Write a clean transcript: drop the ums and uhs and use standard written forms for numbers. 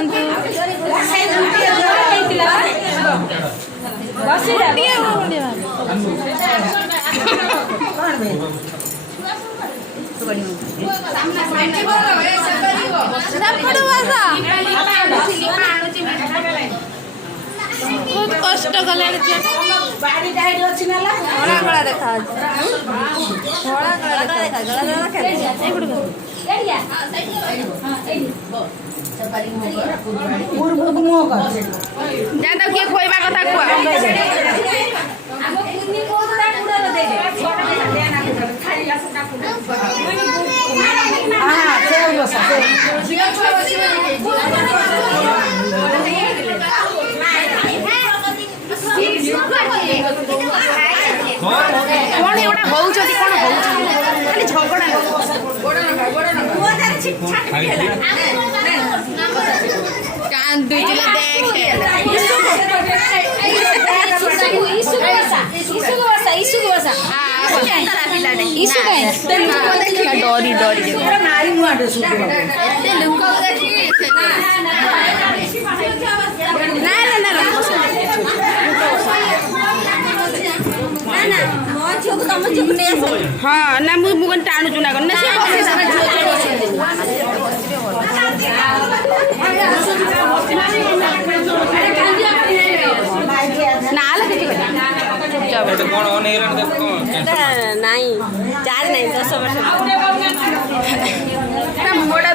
ବସନ୍ତୁ ବହୁତ କଷ୍ଟ କଲାଣି ଜାଣିତ କିଏ ଖୋଇବା କଥା କୁହ କଣ ଏଗୁଡ଼ା ହଉଛନ୍ତି କଣ ହଉଛନ୍ତି ଖାଲି ଝଗଡ଼ା କାନ୍ଦୁଥିଲା ଦେଖେ ଡରି ଡରି हाँ ना मुझे टाणुचु ना ना नाई 4 नहीं 10 वर्ष मोटा